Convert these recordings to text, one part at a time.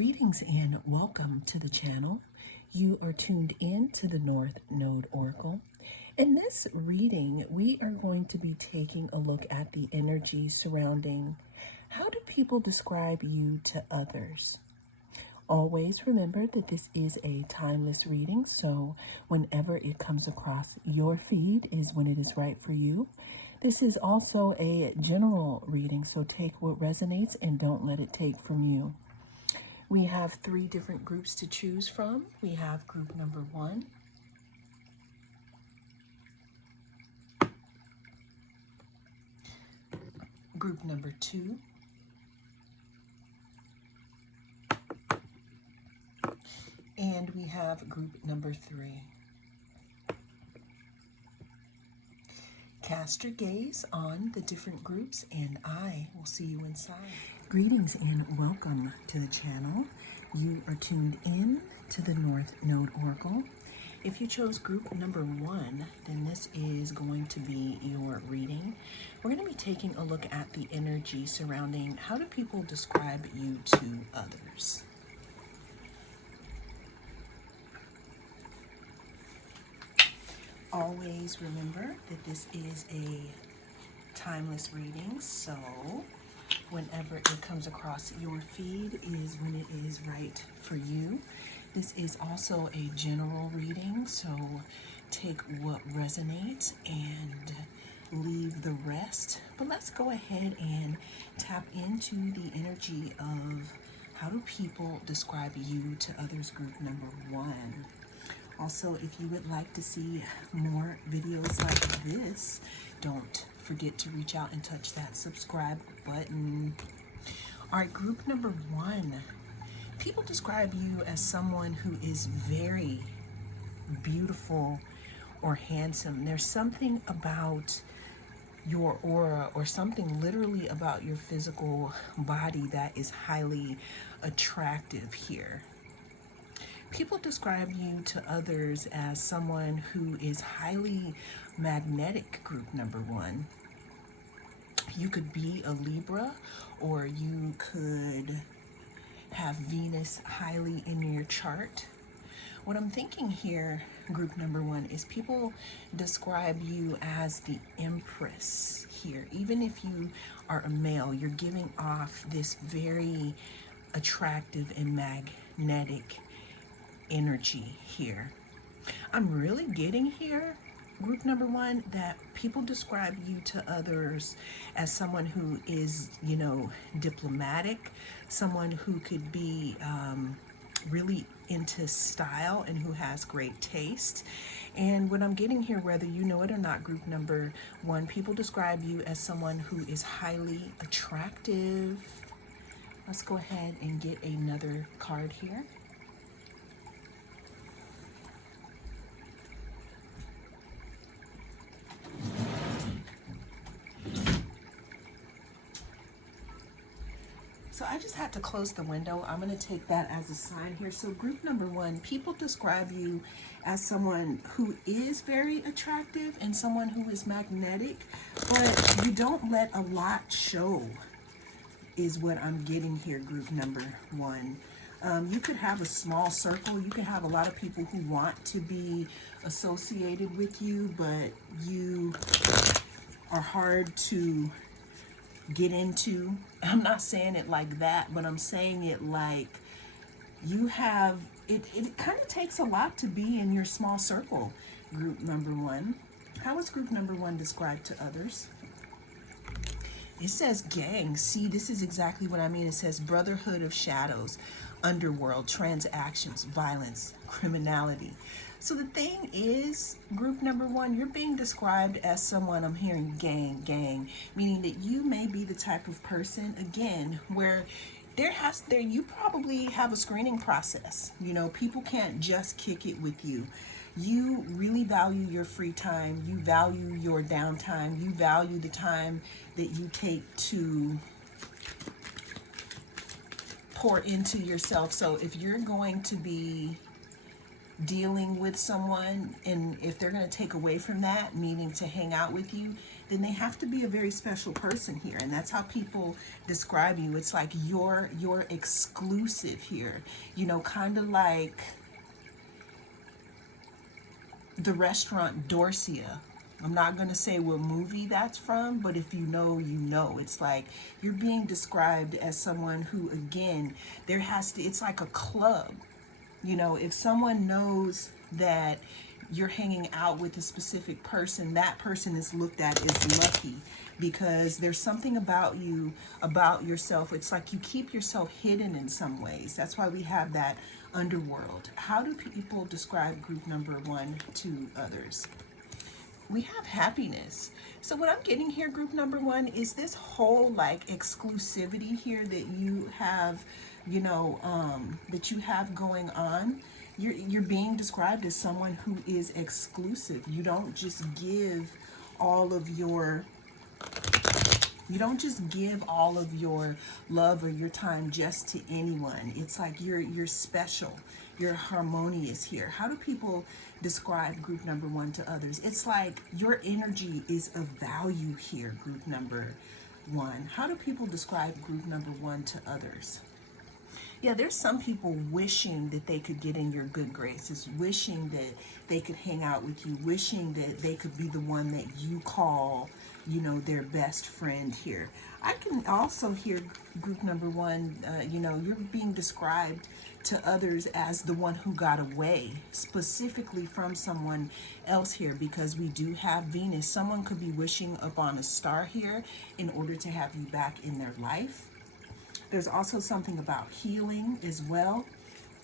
Greetings and welcome to the channel. You are tuned in to the North Node Oracle. In this reading, we are going to be taking a look at the energy surrounding how do people describe you to others. Always remember that this is a timeless reading, so whenever it comes across your feed is when it is right for you. This is also a general reading, so take what resonates and don't let it take from you. We have 3 different groups to choose from. We have group number 1, group number 2, and we have group number 3. Cast your gaze on the different groups and I will see you inside. Greetings and welcome to the channel. You are tuned in to the North Node Oracle. If you chose group number 1, then this is going to be your reading. We're going to be taking a look at the energy surrounding how do people describe you to others. Always remember that this is a timeless reading, so whenever it comes across your feed is when it is right for you. This is also a general reading, so take what resonates and leave the rest. But let's go ahead and tap into the energy of how do people describe you to others, group number 1. Also, if you would like to see more videos like this, don't forget to reach out and touch that subscribe button. All right, group number 1. People describe you as someone who is very beautiful or handsome. There's something about your aura or something literally about your physical body that is highly attractive here. People describe you to others as someone who is highly magnetic, group number 1. You could be a Libra, or you could have Venus highly in your chart. What I'm thinking here, group number 1, is people describe you as the Empress here. Even if you are a male, you're giving off this very attractive and magnetic energy here. I'm really getting here, group number 1, that people describe you to others as someone who is, diplomatic, someone who could be really into style and who has great taste. And what I'm getting here, whether you know it or not, group number 1, people describe you as someone who is highly attractive. Let's go ahead and get another card here. So I just had to close the window. I'm going to take that as a sign here. So group number 1, people describe you as someone who is very attractive and someone who is magnetic, but you don't let a lot show, is what I'm getting here, group number 1. You could have a small circle. You could have a lot of people who want to be associated with you, but you are hard to get into. I'm not saying it like that, but I'm saying it like you have, it kind of takes a lot to be in your small circle, group number 1. How is group number 1 described to others? It says gang. See, this is exactly what I mean. It says brotherhood of shadows, underworld, transactions, violence, criminality. So the thing is, group number 1, you're being described as someone, I'm hearing gang, meaning that you may be the type of person, again, where you probably have a screening process. People can't just kick it with you. You really value your free time. You value your downtime. You value the time that you take to pour into yourself. So if you're going to be dealing with someone, and if they're going to take away from that, meaning to hang out with you, then they have to be a very special person here. And that's how people describe you. It's like you're exclusive here. You know, kind of like the restaurant Dorsia. I'm not going to say what movie that's from, but if you know, you know. It's like you're being described as someone who, again, it's like a club. You know, if someone knows that you're hanging out with a specific person, that person is looked at as lucky, because there's something about you, about yourself. It's like you keep yourself hidden in some ways. That's why we have that underworld. How do people describe group number 1 to others? We have happiness. So what I'm getting here, group number 1, is this whole like exclusivity here that you have, you know, that you have going on. You're being described as someone who is exclusive. You don't just give all of your love or your time just to anyone. It's like you're special. You're harmonious here. How do people describe group number 1 to others? It's like your energy is of value here, group number 1. How do people describe group number 1 to others? Yeah, there's some people wishing that they could get in your good graces, wishing that they could hang out with you, wishing that they could be the one that you call, you know, their best friend here. I can also hear group number 1, you know, you're being described to others as the one who got away, specifically from someone else here, because we do have Venus. Someone could be wishing upon a star here in order to have you back in their life. There's also something about healing as well.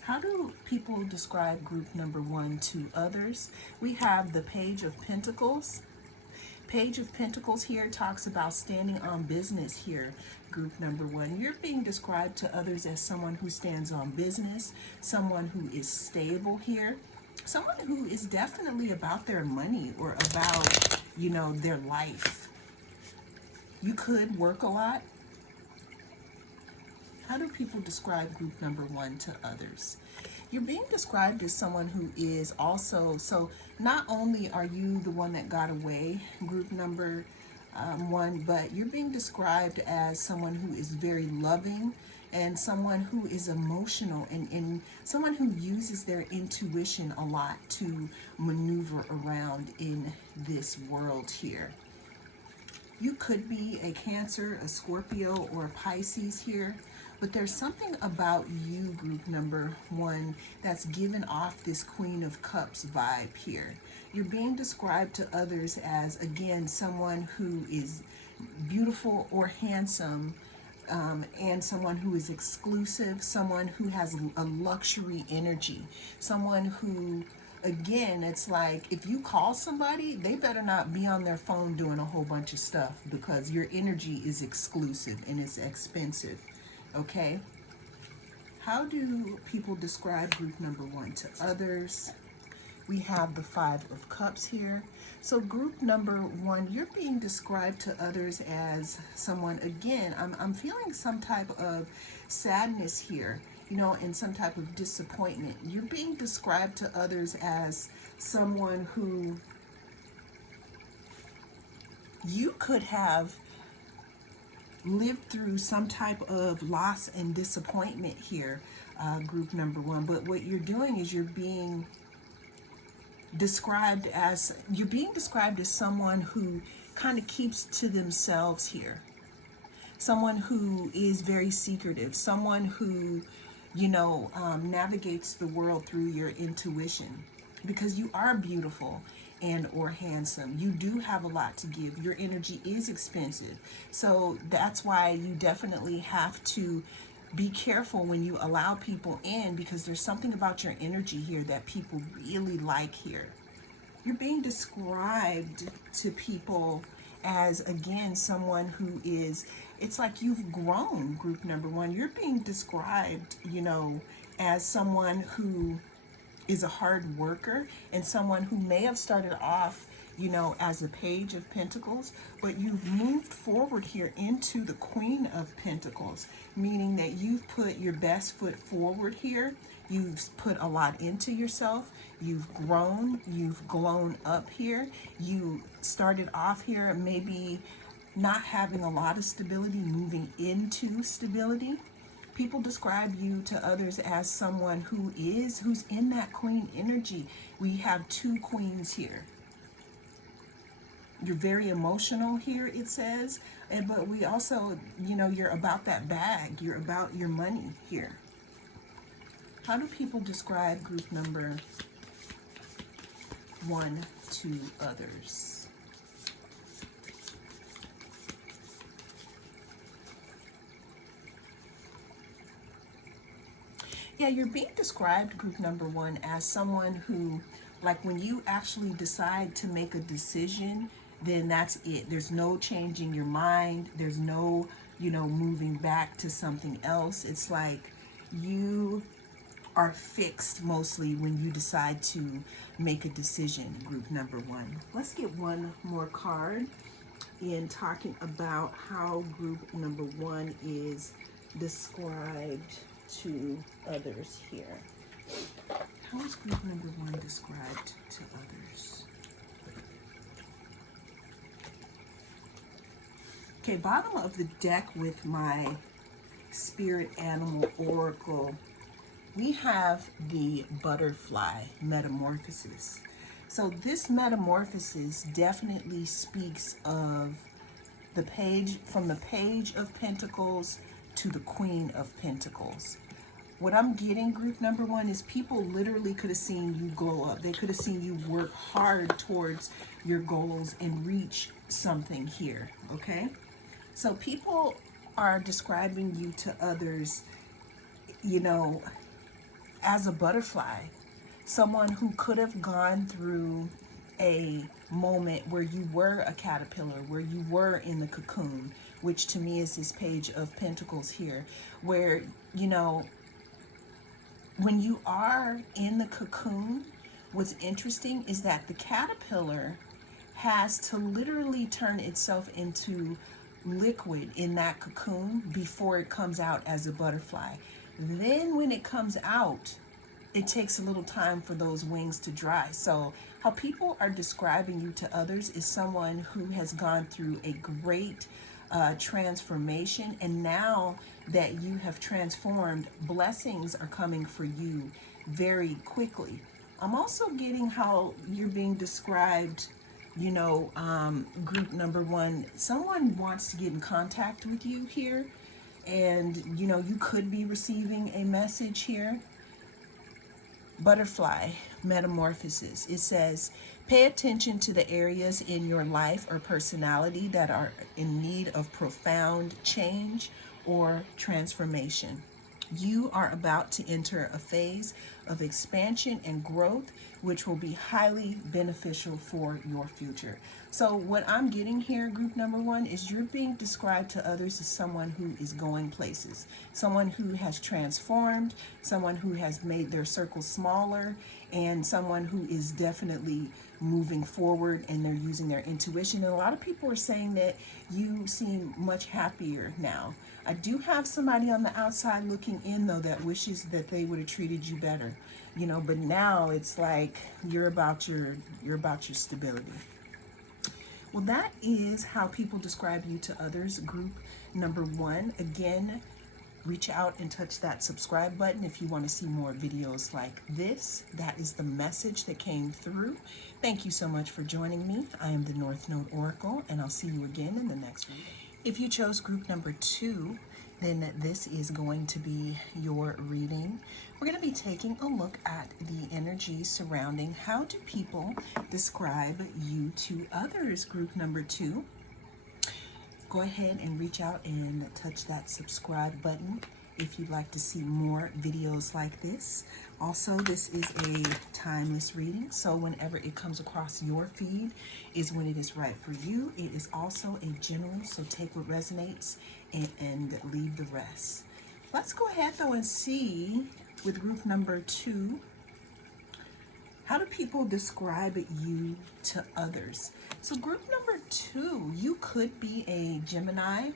How do people describe group number 1 to others? We have the Page of Pentacles. Page of Pentacles here talks about standing on business here, group number 1. You're being described to others as someone who stands on business, someone who is stable here, someone who is definitely about their money or about, you know, their life. You could work a lot. How do people describe group number 1 to others? You're being described as someone who is also, so not only are you the one that got away, group number 1, but you're being described as someone who is very loving and someone who is emotional and someone who uses their intuition a lot to maneuver around in this world here. You could be a Cancer, a Scorpio, or a Pisces here. But there's something about you, group number 1, that's given off this Queen of Cups vibe here. You're being described to others as, again, someone who is beautiful or handsome, and someone who is exclusive, someone who has a luxury energy, someone who, again, it's like if you call somebody, they better not be on their phone doing a whole bunch of stuff, because your energy is exclusive and it's expensive. Okay, how do people describe group number 1 to others? We have the 5 of Cups here. So group number 1, you're being described to others as someone, again, I'm feeling some type of sadness here, you know, and some type of disappointment. You're being described to others as someone who you could have lived through some type of loss and disappointment here, group number 1. But what you're doing is you're being described as someone who kind of keeps to themselves here, someone who is very secretive, someone who, you know, navigates the world through your intuition, because you are beautiful and or handsome. You do have a lot to give. Your energy is expensive. So that's why you definitely have to be careful when you allow people in, because there's something about your energy here that people really like here. You're being described to people as, again, someone who is, it's like you've grown, group number 1. You're being described, you know, as someone who is a hard worker and someone who may have started off, you know, as a Page of Pentacles, but you've moved forward here into the Queen of Pentacles, meaning that you've put your best foot forward here. You've put a lot into yourself. You've grown up here. You started off here maybe not having a lot of stability, moving into stability. People describe you to others as someone who's in that queen energy. We have two queens here. You're very emotional here, it says, but we also, you're about that bag. You're about your money here. How do people describe group number 1 to others? Yeah, you're being described, group number 1, as someone who, like, when you actually decide to make a decision, then that's it. There's no changing your mind. There's no, moving back to something else. It's like you are fixed mostly when you decide to make a decision, group number 1. Let's get one more card in talking about how group number 1 is described to others here. How is group number 1 described to others? Okay, bottom of the deck with my spirit animal oracle, we have the butterfly metamorphosis. So this metamorphosis definitely speaks of the page, from the Page of Pentacles to the Queen of Pentacles. What I'm getting, group number 1, is people literally could have seen you glow up. They could have seen you work hard towards your goals and reach something here, okay? So people are describing you to others, as a butterfly, someone who could have gone through a moment where you were a caterpillar, where you were in the cocoon, which to me is this Page of Pentacles here, where, when you are in the cocoon, what's interesting is that the caterpillar has to literally turn itself into liquid in that cocoon before it comes out as a butterfly. Then when it comes out, it takes a little time for those wings to dry. So how people are describing you to others is someone who has gone through a great transformation, and now that you have transformed, blessings are coming for you very quickly. I'm also getting how you're being described, group number 1, someone wants to get in contact with you here, and you could be receiving a message here. Butterfly metamorphosis. It says, pay attention to the areas in your life or personality that are in need of profound change or transformation. You are about to enter a phase of expansion and growth, which will be highly beneficial for your future. So what I'm getting here, group number 1, is you're being described to others as someone who is going places, someone who has transformed, someone who has made their circle smaller, and someone who is definitely moving forward, and they're using their intuition. And a lot of people are saying that you seem much happier now. I do have somebody on the outside looking in, though, that wishes that they would have treated you better, but now it's like you're about your stability. Well, that is how people describe you to others, group number 1. Again, reach out and touch that subscribe button if you want to see more videos like this. That is the message that came through. Thank you so much for joining me. I am the North Node Oracle, and I'll see you again in the next video. If you chose group number 2, then this is going to be your reading. We're going to be taking a look at the energy surrounding how do people describe you to others, group number 2. Go ahead and reach out and touch that subscribe button if you'd like to see more videos like this. Also, this is a timeless reading, so whenever it comes across your feed is when it is right for you. It is also a general, so take what resonates and leave the rest. Let's go ahead though and see with group number 2, how do people describe you to others? So group number 2, you could be a Gemini.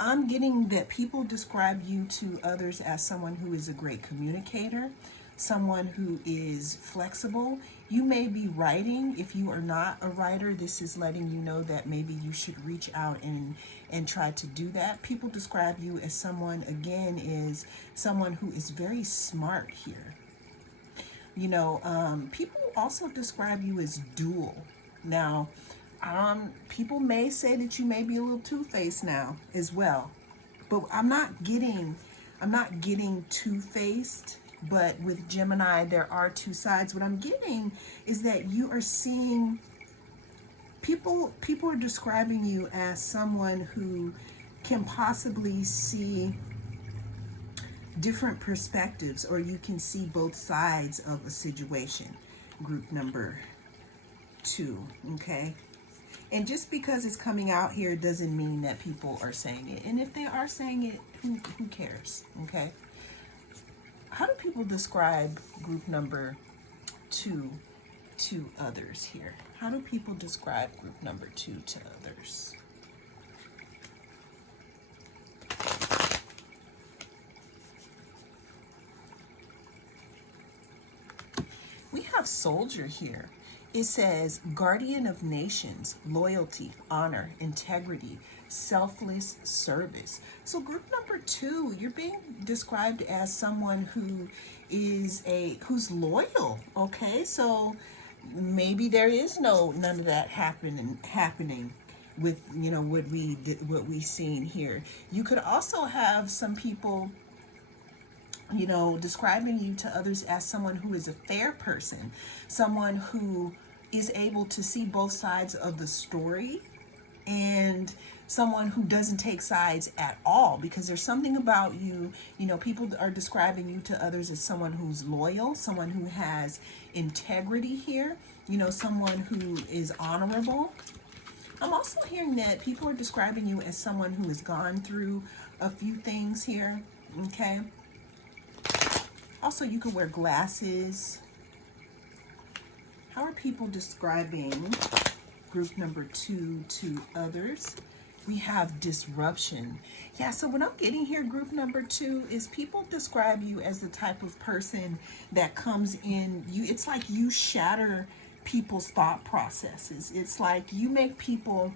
I'm getting that people describe you to others as someone who is a great communicator, someone who is flexible. You may be writing. If you are not a writer, this is letting you know that maybe you should reach out and try to do that. People describe you as someone, again, is someone who is very smart here. You know, people also describe you as dual. Now, people may say that you may be a little two-faced now as well, but I'm not getting two-faced. But with Gemini, there are two sides. What I'm getting is that you are seeing people are describing you as someone who can possibly see different perspectives, or you can see both sides of a situation. Group number 2, okay? And just because it's coming out here doesn't mean that people are saying it. And if they are saying it, who cares, okay? How do people describe group number 2 to others here? How do people describe group number 2 to others? We have soldier here. It says guardian of nations, loyalty, honor, integrity, selfless service. So group number 2, you're being described as someone who is who's loyal. Okay, so maybe there is none of that happening with, you know, what we've seen here. You could also have some people, you know, describing you to others as someone who is a fair person, someone who is able to see both sides of the story, and someone who doesn't take sides at all, because there's something about you, you know, people are describing you to others as someone who's loyal, someone who has integrity here, you know, someone who is honorable. I'm also hearing that people are describing you as someone who has gone through a few things here, okay? Also, you could wear glasses. How are people describing group number 2 to others? We have disruption. Yeah, so what I'm getting here, group number 2, is people describe you as the type of person that comes in, it's like you shatter people's thought processes. It's like you make people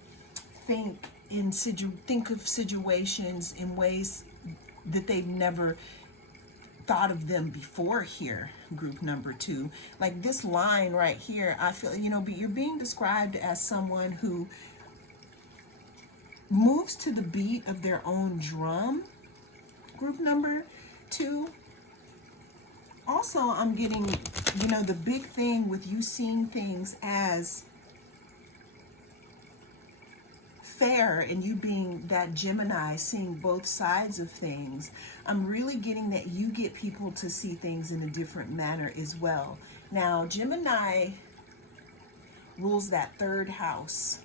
think of situations in ways that they've never thought of them before here, group number 2. Like this line right here, I feel, you know, you're being described as someone who moves to the beat of their own drum, group number 2. Also, I'm getting, you know, the big thing with you seeing things as fair and you being that Gemini, seeing both sides of things. I'm really getting that you get people to see things in a different manner as well. Now, Gemini rules that 3rd house.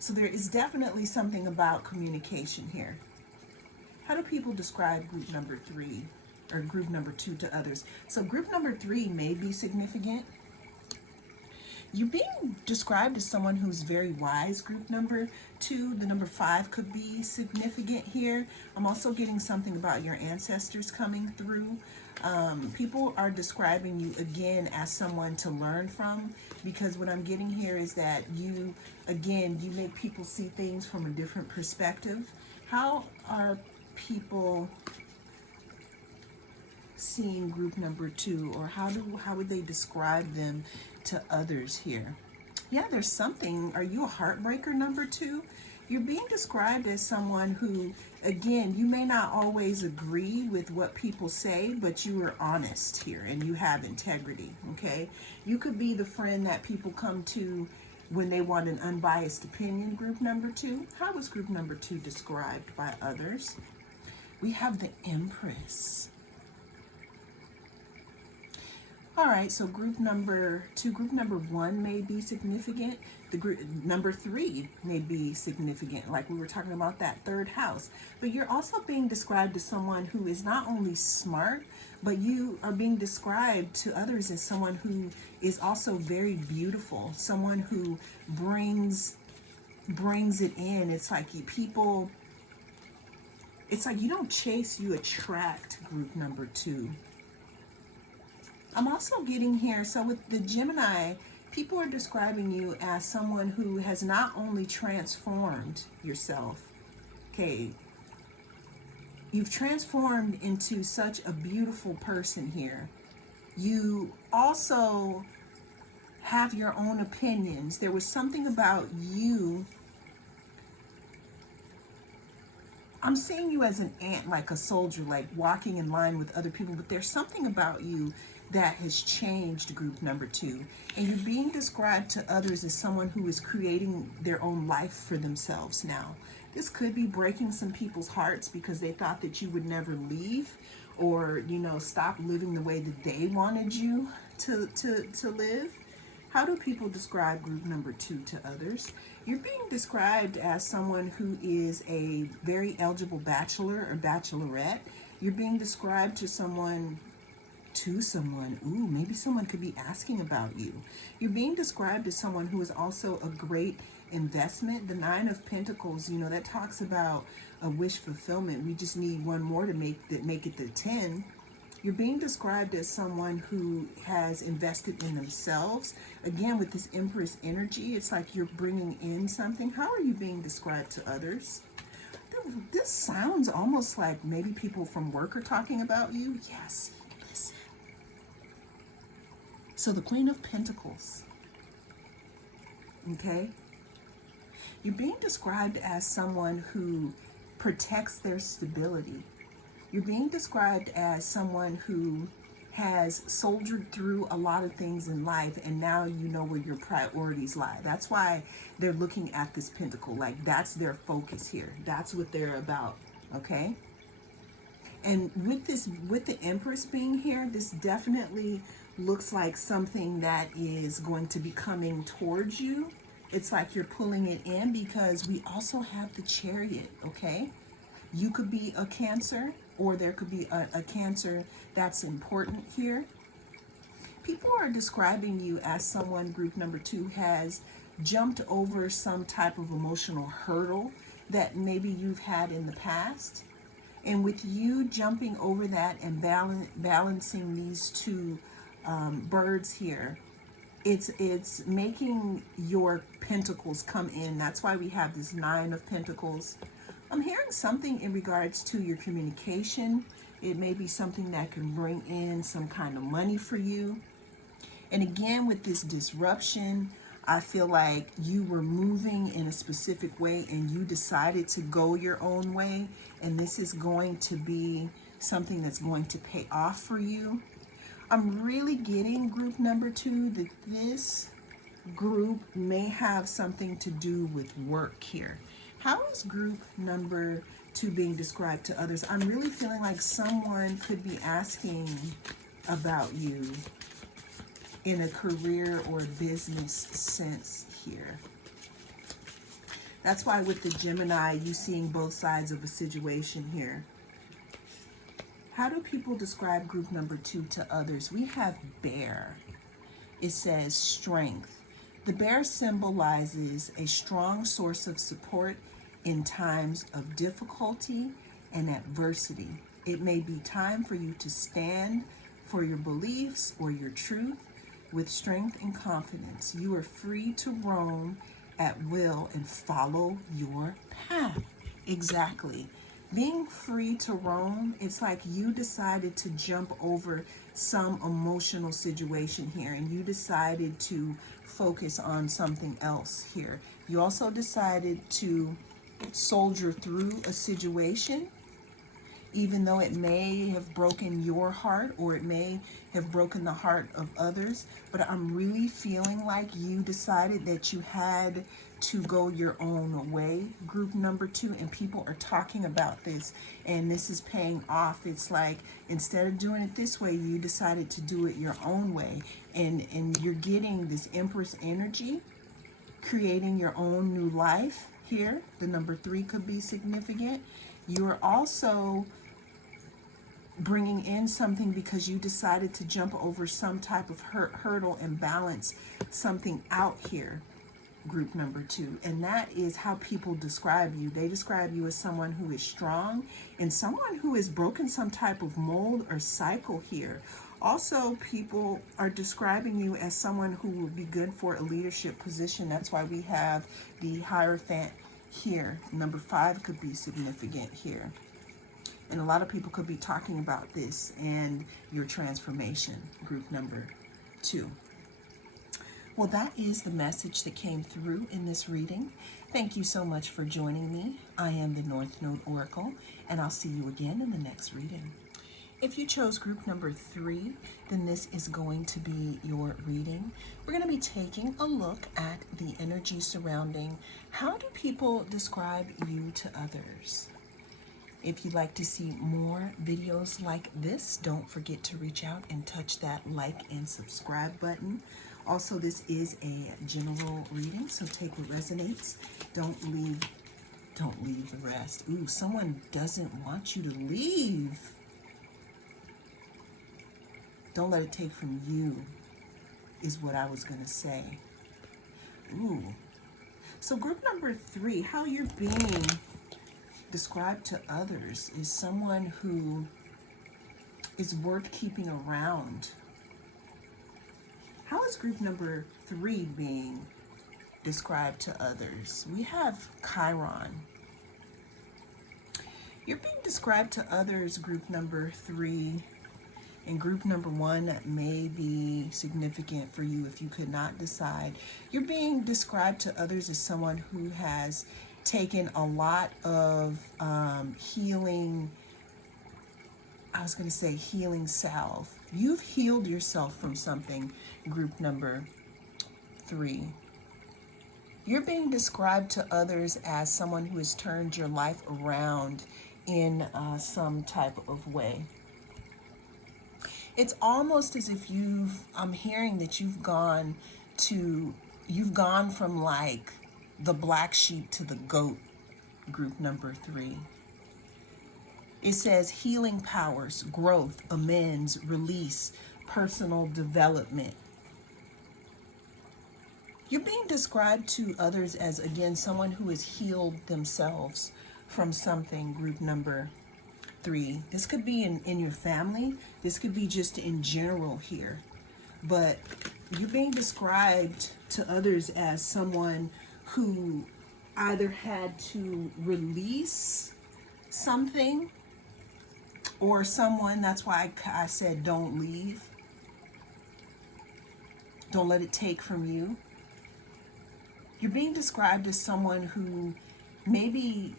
So there is definitely something about communication here. How do people describe group number 3 or group number 2 to others? So group number 3 may be significant. You're being described as someone who's very wise, group number 2. The number 5 could be significant here. I'm also getting something about your ancestors coming through. People are describing you again as someone to learn from, because what I'm getting here is that you make people see things from a different perspective. How are people seeing group number 2, or how would they describe them to others here? Yeah, there's something. Are you a heartbreaker, number 2? You're being described as someone who, again, you may not always agree with what people say, but you are honest here and you have integrity, okay? You could be the friend that people come to when they want an unbiased opinion, group number 2. How was group number 2 described by others? We have the Empress. All right, so group number 2, group number 1 may be significant. The group number 3 may be significant, like we were talking about that 3rd house. But you're also being described as someone who is not only smart, but you are being described to others as someone who is also very beautiful, someone who brings it in. It's like people, It's like you don't chase, you attract, group number 2. I'm also getting here, so with the Gemini, people are describing you as someone who has not only transformed yourself, okay, you've transformed into such a beautiful person here. You also have your own opinions. There was something about you. I'm seeing you as an ant, like a soldier, like walking in line with other people, but there's something about you that has changed, group number 2. And you're being described to others as someone who is creating their own life for themselves now. This could be breaking some people's hearts because they thought that you would never leave, or, you know, stop living the way that they wanted you to live. How do people describe group number 2 to others? You're being described as someone who is a very eligible bachelor or bachelorette. You're being described to someone, ooh, maybe someone could be asking about you. You're being described as someone who is also a great investment. The 9 of Pentacles, you know, that talks about a wish fulfillment. We just need one more to make it the 10. You're being described as someone who has invested in themselves. Again, with this Empress energy, it's like you're bringing in something. How are you being described to others? This sounds almost like maybe people from work are talking about you. Yes, listen. So the Queen of Pentacles, okay? You're being described as someone who protects their stability. You're being described as someone who has soldiered through a lot of things in life, and now you know where your priorities lie. That's why they're looking at this pentacle. Like, that's their focus here. That's what they're about, okay? And with the Empress being here, this definitely looks like something that is going to be coming towards you. It's like you're pulling it in, because we also have the Chariot, okay? You could be a Cancer, or there could be a Cancer that's important here. People are describing you as someone, group number 2, has jumped over some type of emotional hurdle that maybe you've had in the past. And with you jumping over that and balancing these 2 birds here, it's making your pentacles come in. That's why we have this 9 of Pentacles. I'm hearing something in regards to your communication. It may be something that can bring in some kind of money for you. And again, with this disruption, I feel like you were moving in a specific way and you decided to go your own way. And this is going to be something that's going to pay off for you. I'm really getting, group number 2, that this group may have something to do with work here. How is group number 2 being described to others? I'm really feeling like someone could be asking about you in a career or business sense here. That's why with the Gemini, you seeing both sides of a situation here. How do people describe group number 2 to others? We have Bear. It says strength. The bear symbolizes a strong source of support in times of difficulty and adversity. It may be time for you to stand for your beliefs or your truth with strength and confidence. You are free to roam at will and follow your path. Exactly. Being free to roam, it's like you decided to jump over some emotional situation here, and you decided to focus on something else here. You also decided to soldier through a situation, even though it may have broken your heart or it may have broken the heart of others. But I'm really feeling like you decided that you had to go your own way, group number 2, and people are talking about this, and this is paying off. It's like, instead of doing it this way, you decided to do it your own way, and you're getting this Empress energy, creating your own new life here. The number 3 could be significant. You're also bringing in something because you decided to jump over some type of hurdle and balance something out here. group number 2, and that is how people describe you. They describe you as someone who is strong and someone who has broken some type of mold or cycle here. Also, people are describing you as someone who will be good for a leadership position. That's why we have the Hierophant here. Number 5 could be significant here. And a lot of people could be talking about this and your transformation, group number 2. Well, that is the message that came through in this reading. Thank you so much for joining me. I am the North Node Oracle, and I'll see you again in the next reading. If you chose group number 3, then this is going to be your reading. We're going to be taking a look at the energy surrounding how do people describe you to others. If you'd like to see more videos like this, don't forget to reach out and touch that like and subscribe button. Also, this is a general reading, so take what resonates. Don't leave the rest. Ooh, someone doesn't want you to leave. Don't let it take from you, is what I was going to say. Ooh. So group number 3, how you're being described to others is someone who is worth keeping around. How is group number 3 being described to others? We have Chiron. You're being described to others, group number 3. And group number 1 may be significant for you if you could not decide. You're being described to others as someone who has taken a lot of healing, healing salve. You've healed yourself from something, group number 3. You're being described to others as someone who has turned your life around in some type of way. It's almost as if I'm hearing that you've gone from like the black sheep to the goat, group number 3. It says healing powers, growth, amends, release, personal development. You're being described to others as, again, someone who has healed themselves from something, group number 3. This could be in your family. This could be just in general here. But you're being described to others as someone who either had to release something or someone, that's why I said don't leave. Don't let it take from you. You're being described as someone who maybe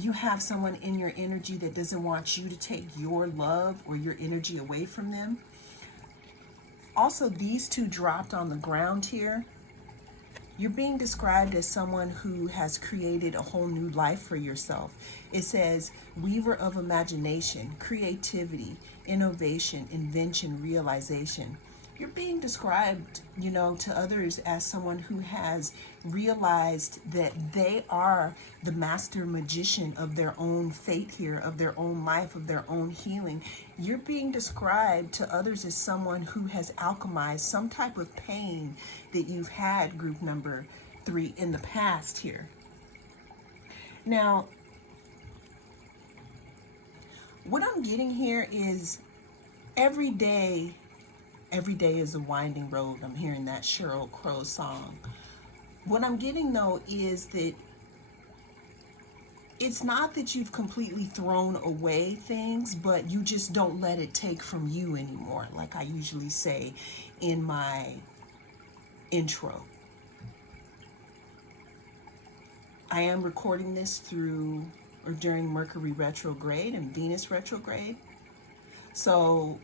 you have someone in your energy that doesn't want you to take your love or your energy away from them. Also, these 2 dropped on the ground here. You're being described as someone who has created a whole new life for yourself. It says weaver of imagination, creativity, innovation, invention, realization. You're being described, to others as someone who has realized that they are the master magician of their own fate here, of their own life, of their own healing. You're being described to others as someone who has alchemized some type of pain that you've had, group number 3, in the past here. Now, what I'm getting here is every day is a winding road. I'm hearing that Sheryl Crow song. What I'm getting, though, is that it's not that you've completely thrown away things, but you just don't let it take from you anymore, like I usually say in my intro. I am recording this during Mercury retrograde and Venus retrograde. So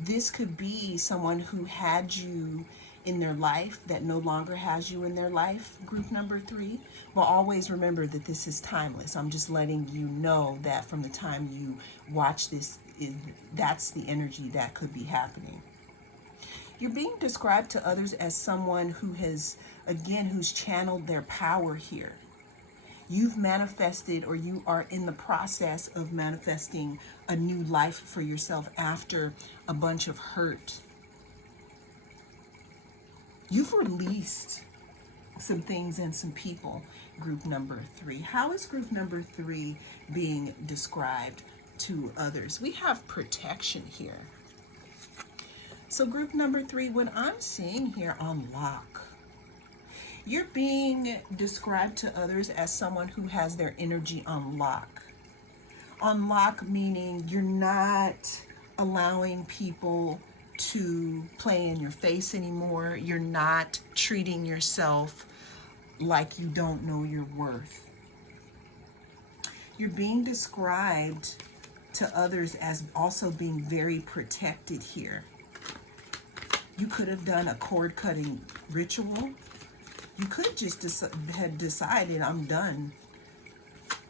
this could be someone who had you in their life that no longer has you in their life, group number 3. Well, always remember that this is timeless. I'm just letting you know that from the time you watch this, that's the energy that could be happening. You're being described to others as someone who has, again, who's channeled their power here. You've manifested, or you are in the process of manifesting a new life for yourself after a bunch of hurt. You've released some things and some people. Group number 3. How is group number 3 being described to others? We have protection here. So group number 3, what I'm seeing here on lock, you're being described to others as someone who has their energy on lock. On lock meaning you're not allowing people to play in your face anymore. You're not treating yourself like you don't know your worth. You're being described to others as also being very protected here. You could have done a cord cutting ritual. You could just have decided, I'm done.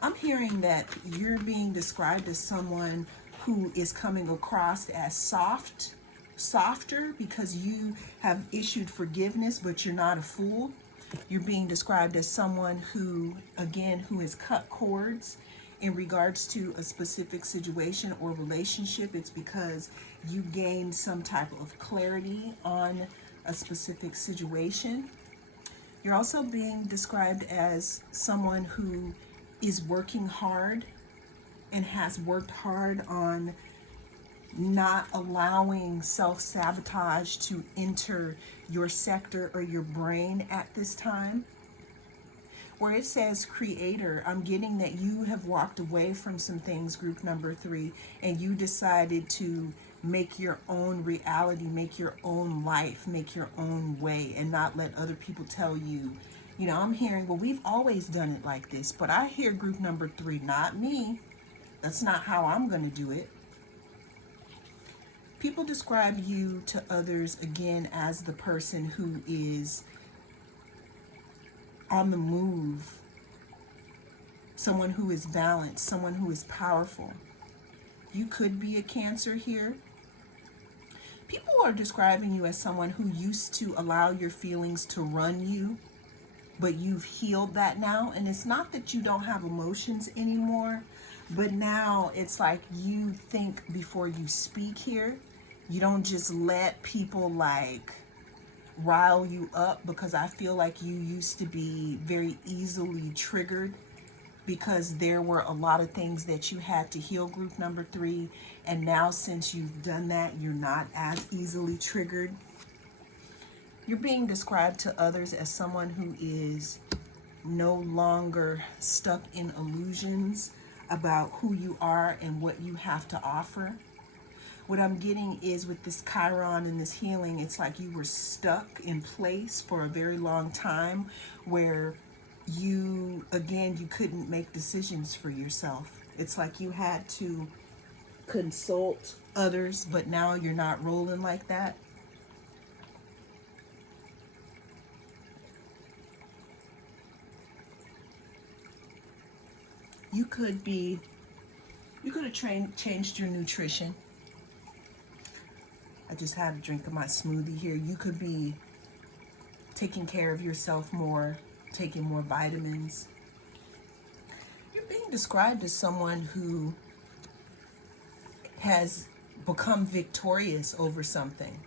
I'm hearing that you're being described as someone who is coming across as softer because you have issued forgiveness, but you're not a fool. You're being described as someone who, again, who has cut cords in regards to a specific situation or relationship. It's because you gained some type of clarity on a specific situation. You're also being described as someone who is working hard and has worked hard on not allowing self-sabotage to enter your sector or your brain at this time. Where it says creator, I'm getting that you have walked away from some things, group number 3, and you decided to make your own reality, make your own life, make your own way, and not let other people tell you. You know, I'm hearing, well, we've always done it like this, but I hear group number 3, not me. That's not how I'm going to do it. People describe you to others, again, as the person who is on the move, someone who is balanced, someone who is powerful. You could be a Cancer here. People are describing you as someone who used to allow your feelings to run you, but you've healed that now. And it's not that you don't have emotions anymore, but now it's like you think before you speak here. You don't just let people like rile you up, because I feel like you used to be very easily triggered because there were a lot of things that you had to heal, group number 3. And now since you've done that, you're not as easily triggered. You're being described to others as someone who is no longer stuck in illusions about who you are and what you have to offer. What I'm getting is with this Chiron and this healing, it's like you were stuck in place for a very long time where you, again, you couldn't make decisions for yourself. It's like you had to consult others, but now you're not rolling like that. You could have changed your nutrition. I just had a drink of my smoothie here. You could be taking care of yourself more, taking more vitamins. You're being described as someone who has become victorious over something.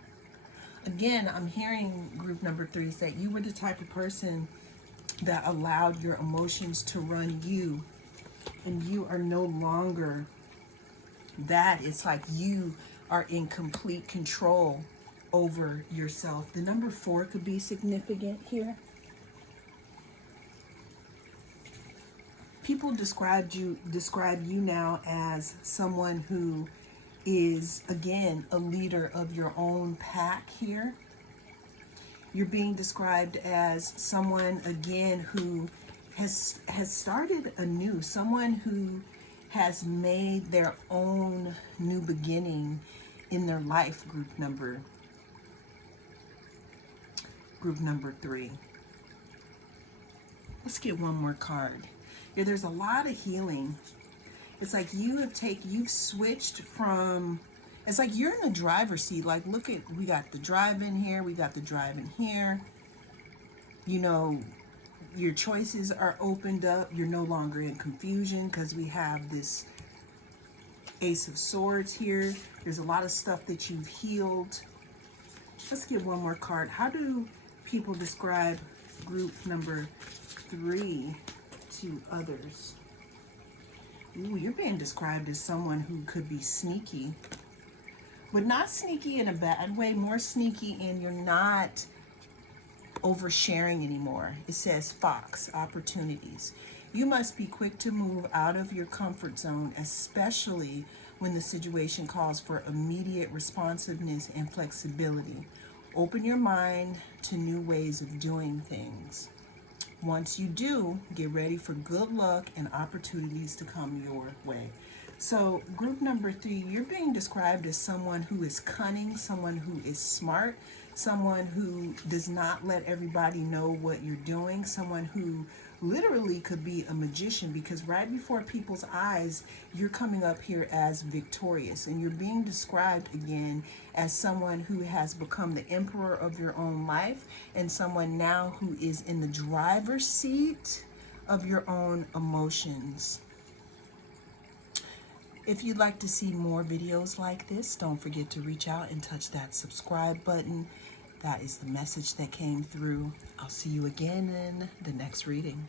Again, I'm hearing, group number 3, is that you were the type of person that allowed your emotions to run you, and you are no longer that. It's like you are in complete control over yourself. The number 4 could be significant here. People describe you now as someone who is, again, a leader of your own pack here. You're being described as someone, again, who has started anew, someone who has made their own new beginning in their life, group number 3. Let's get one more card. Yeah, there's a lot of healing. It's like you've switched from, it's like you're in the driver's seat. Like, look at, we got the drive-in here, we got the drive-in here. You know, your choices are opened up. You're no longer in confusion because we have this Ace of Swords here. There's a lot of stuff that you've healed. Let's get one more card. How do people describe group number 3 to others. Ooh, you're being described as someone who could be sneaky, but not sneaky in a bad way, more sneaky in you're not oversharing anymore. It says fox, opportunities. You must be quick to move out of your comfort zone, especially when the situation calls for immediate responsiveness and flexibility. Open your mind to new ways of doing things. Once you do, get ready for good luck and opportunities to come your way. So group number 3, you're being described as someone who is cunning, someone who is smart, someone who does not let everybody know what you're doing, someone who literally could be a magician, because right before people's eyes, you're coming up here as victorious, and you're being described again as someone who has become the emperor of your own life, and someone now who is in the driver's seat of your own emotions. If you'd like to see more videos like this, don't forget to reach out and touch that subscribe button. That is the message that came through. I'll see you again in the next reading.